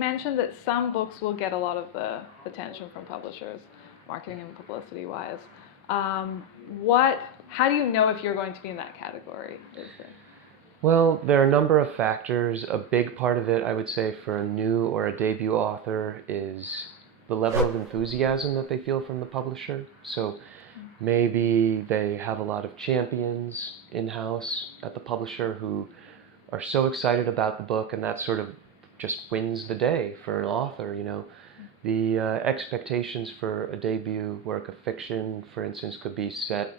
mentioned that some books will get a lot of the attention from publishers, marketing and publicity-wise. How do you know if you're going to be in that category? Well, there are a number of factors. A big part of it, I would say, for a new or a debut author is the level of enthusiasm that they feel from the publisher. So maybe they have a lot of champions in-house at the publisher who are so excited about the book, and that sort of just wins the day for an author, you know. The expectations for a debut work of fiction, for instance, could be set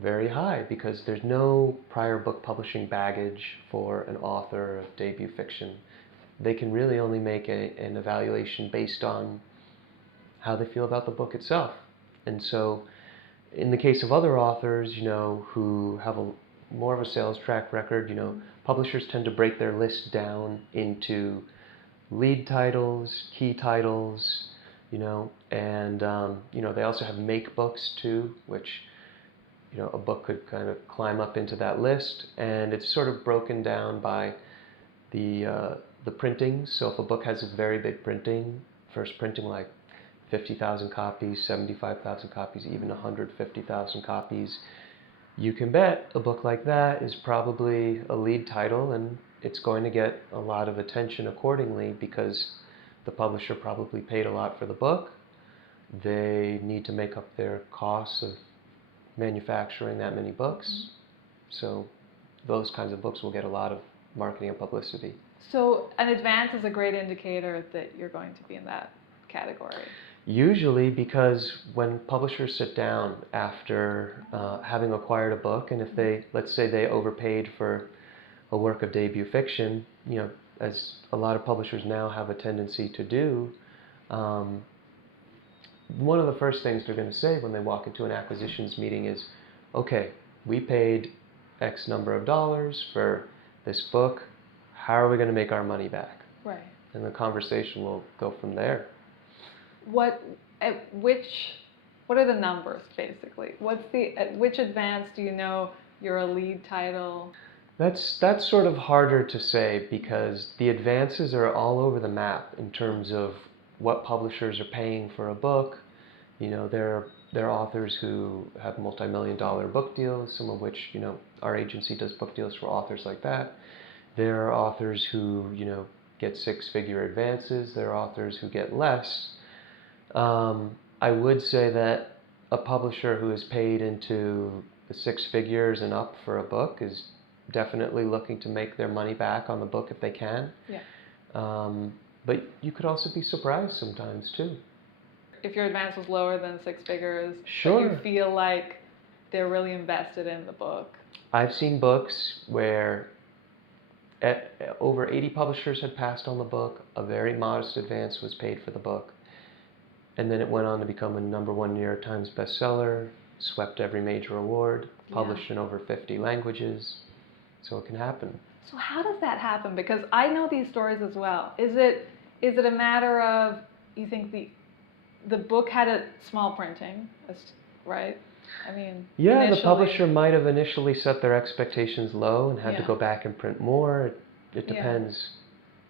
very high because there's no prior book publishing baggage for an author of debut fiction. They can really only make an evaluation based on how they feel about the book itself. And so in the case of other authors, you know, who have more of a sales track record, you know, publishers tend to break their list down into lead titles, key titles, you know, and you know, they also have make books too, which, you know, a book could kind of climb up into that list, and it's sort of broken down by the printings. So if a book has a very big printing, first printing like 50,000 copies, 75,000 copies, even 150,000 copies, you can bet a book like that is probably a lead title, and it's going to get a lot of attention accordingly because the publisher probably paid a lot for the book. They need to make up their costs of manufacturing that many books. So those kinds of books will get a lot of marketing and publicity. So an advance is a great indicator that you're going to be in that category. Usually, because when publishers sit down after having acquired a book, and if they, let's say they overpaid for a work of debut fiction, you know, as a lot of publishers now have a tendency to do, one of the first things they're going to say when they walk into an acquisitions meeting is, okay, we paid X number of dollars for this book, how are we going to make our money back? Right. And the conversation will go from there. What are the numbers, basically? At which advance do you know you're a lead title? That's sort of harder to say because the advances are all over the map in terms of what publishers are paying for a book. You know, there are authors who have multi-million-dollar book deals, some of which, you know, our agency does book deals for authors like that. There are authors who, you know, get six-figure advances. There are authors who get less. I would say that a publisher who is paid into the six figures and up for a book is definitely looking to make their money back on the book if they can. Yeah. But you could also be surprised sometimes too. If your advance was lower than six figures, sure, but you feel like they're really invested in the book. I've seen books where over 80 publishers had passed on the book, a very modest advance was paid for the book, and then it went on to become a #1 New York Times bestseller, swept every major award, published in over 50 languages. So it can happen. So how does that happen? Because I know these stories as well. Is it a matter of, you think the book had a small printing, right? I mean, yeah, the publisher might have initially set their expectations low and had to Yeah. go back and print more. It depends. Yeah.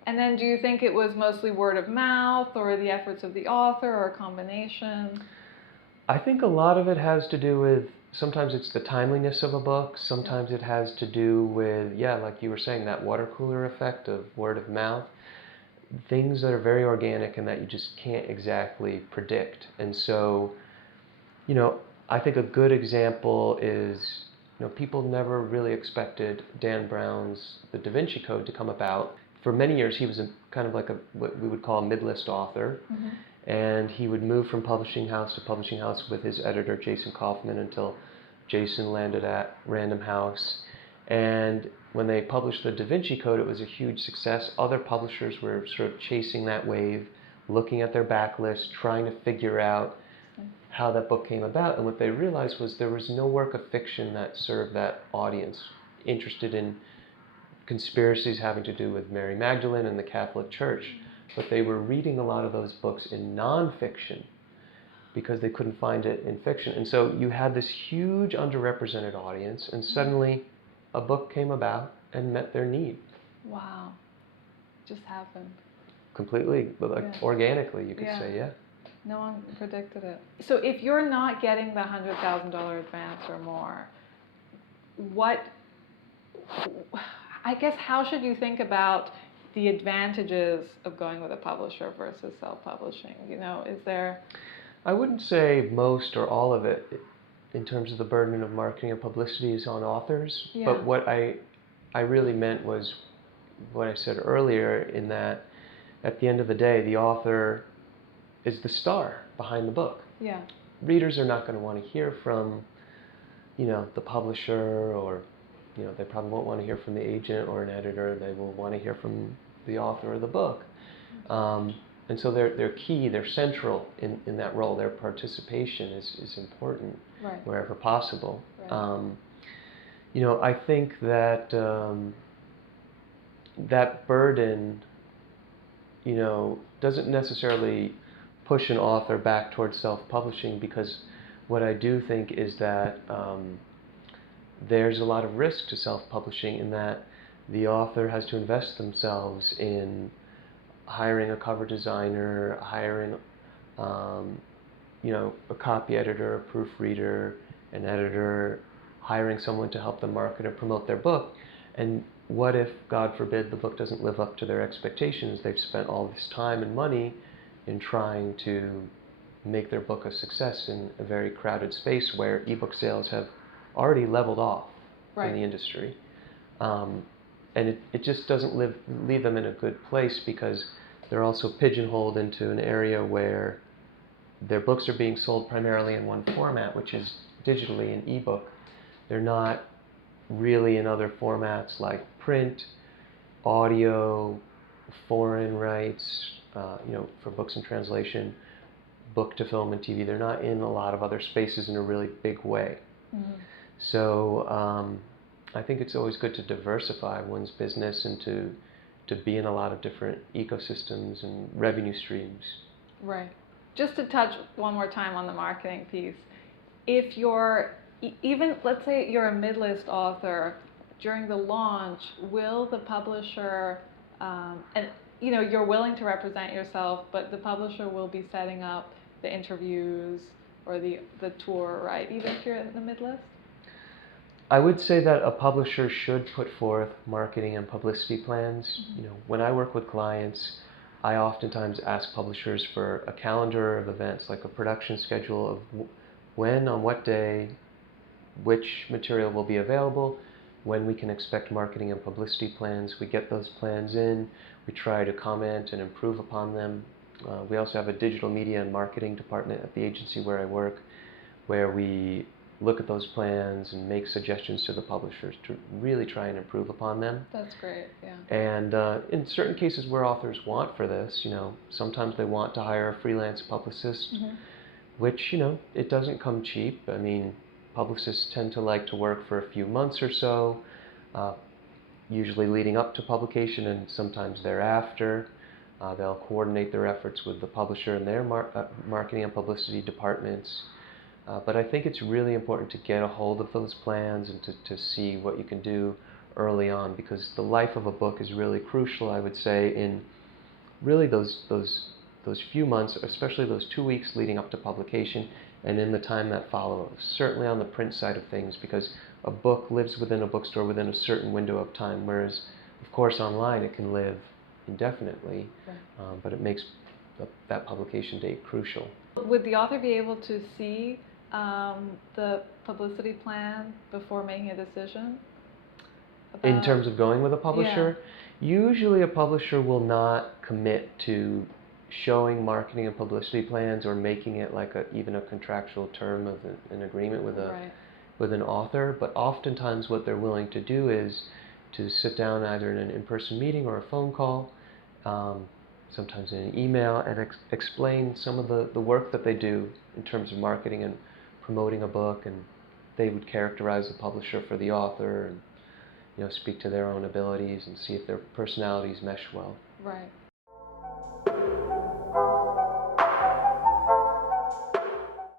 And then do you think it was mostly word of mouth or the efforts of the author or a combination? I think a lot of it has to do with, sometimes it's the timeliness of a book, sometimes it has to do with, yeah, like you were saying, that water cooler effect of word of mouth. Things that are very organic and that you just can't exactly predict. And so, you know, I think a good example is, you know, people never really expected Dan Brown's The Da Vinci Code to come about. For many years, he was kind of like what we would call a mid-list author. Mm-hmm. And he would move from publishing house to publishing house with his editor, Jason Kaufman, until Jason landed at Random House. And when they published the Da Vinci Code, it was a huge success. Other publishers were sort of chasing that wave, looking at their backlist, trying to figure out how that book came about. And what they realized was there was no work of fiction that served that audience, interested in conspiracies having to do with Mary Magdalene and the Catholic Church. But they were reading a lot of those books in nonfiction because they couldn't find it in fiction. And so you had this huge underrepresented audience, and suddenly a book came about and met their need. Wow. Just happened. completely, like Yeah. organically, you could Yeah. say, yeah. No one predicted it. So if you're not getting the $100,000 advance or more, I guess, how should you think about the advantages of going with a publisher versus self-publishing? You know, is there... I wouldn't say most or all of it in terms of the burden of marketing and publicity is on authors. Yeah. But what I really meant was what I said earlier, in that at the end of the day, the author is the star behind the book. Yeah. Readers are not going to want to hear from, the publisher, or, they probably won't want to hear from the agent or an editor. They will want to hear from the author of the book. And so they're key, they're central in that role. Their participation is important, right, wherever possible. Right. I think that that burden, doesn't necessarily push an author back towards self-publishing, because what I do think is that there's a lot of risk to self-publishing, in that the author has to invest themselves in hiring a cover designer, hiring a copy editor, a proofreader, an editor, hiring someone to help them market or promote their book. And what if, God forbid, the book doesn't live up to their expectations? They've spent all this time and money in trying to make their book a success in a very crowded space where ebook sales have already leveled off, right, in the industry. And it just doesn't leave them in a good place, because they're also pigeonholed into an area where their books are being sold primarily in one format, which is digitally, an ebook. They're not really in other formats like print, audio, foreign rights, for books and translation, book to film and TV. They're not in a lot of other spaces in a really big way. Mm-hmm. So I think it's always good to diversify one's business and to be in a lot of different ecosystems and revenue streams. Right. Just to touch one more time on the marketing piece, if you're, even, let's say you're a mid-list author, during the launch, will the publisher, and you're willing to represent yourself, but the publisher will be setting up the interviews or the tour, right, even if you're in the mid-list? I would say that a publisher should put forth marketing and publicity plans. Mm-hmm. When I work with clients, I oftentimes ask publishers for a calendar of events, like a production schedule of when, on what day, which material will be available, when we can expect marketing and publicity plans. We get those plans in, we try to comment and improve upon them. We also have a digital media and marketing department at the agency where I work, where we look at those plans and make suggestions to the publishers to really try and improve upon them. That's great, yeah. And in certain cases where authors want for this, sometimes they want to hire a freelance publicist, mm-hmm, which, it doesn't come cheap. I mean, publicists tend to like to work for a few months or so, usually leading up to publication and sometimes thereafter. They'll coordinate their efforts with the publisher and their marketing and publicity departments. But I think it's really important to get a hold of those plans and to see what you can do early on, because the life of a book is really crucial, I would say, in really those few months, especially those 2 weeks leading up to publication, and in the time that follows. Certainly on the print side of things, because a book lives within a bookstore within a certain window of time, whereas, of course, online it can live indefinitely, right, but it makes that publication date crucial. Would the author be able to see the publicity plan before making a decision? In terms of going with a publisher? Yeah. Usually a publisher will not commit to showing marketing and publicity plans or making it like even a contractual term of an agreement with right, with an author, but oftentimes what they're willing to do is to sit down either in an in-person meeting or a phone call, sometimes in an email, and explain some of the work that they do in terms of marketing and promoting a book, and they would characterize the publisher for the author and speak to their own abilities and see if their personalities mesh well. Right.